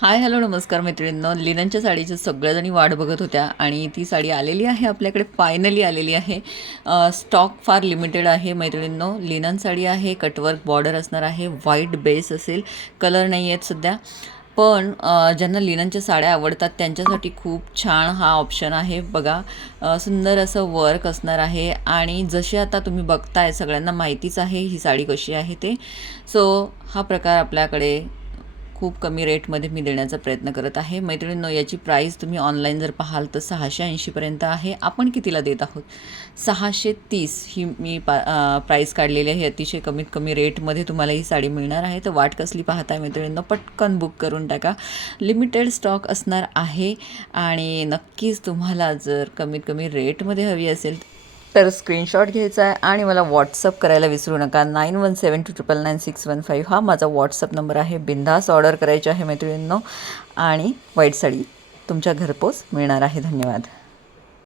Hi hello नमस्कार मैत्रिणींनो, लिननच्या साडीची सगळ्याजणी वाट बघत होत्या आणि ती साडी आलेली आहे, आपल्याकडे फायनली आलेली आहे। स्टॉक फार लिमिटेड आहे मैत्रिणींनो। लिनन साडी आहे, कटवर्क बॉर्डर असणार आहे, व्हाईट बेस असेल, कलर नाही आहेत सध्या। पण ज्यांना लिननच्या साड्या आवडतात त्यांच्यासाठी खूप छान हा ऑप्शन आहे बघा। सुंदर असं वर्क असणार आहे आणि जसे आता तुम्ही बघताय सगळ्यांना माहितीच आहे ही साडी कशी आहे ते। सो हा प्रकार आपल्याकडे खूप कमी रेटमध्ये मी देण्याचा प्रयत्न करत आहे मैत्रिणींनो। याची प्राईस तुम्ही ऑनलाईन जर पाहाल तर 680पर्यंत आहे। आपण कितीला देत आहोत? 630 ही मी प्राईस काढलेली आहे। अतिशय कमीत कमी रेटमध्ये तुम्हाला ही साडी मिळणार आहे। तर वाट कसली पाहताय मैत्रिणींनो, पटकन बुक करून टाका। लिमिटेड स्टॉक असणार आहे आणि नक्कीच तुम्हाला जर कमीत कमी रेटमध्ये हवी असेल तर स्क्रीनशॉट घ्यायचा आहे आणि मला व्हॉट्सअप करायला विसरू नका। 9172999615 हा माझा व्हॉट्सअप नंबर आहे। बिंदास ऑर्डर करायची आहे मैत्रिणींनो आणि व्हाईट साडी तुमच्या घरपोच मिळणार आहे। धन्यवाद।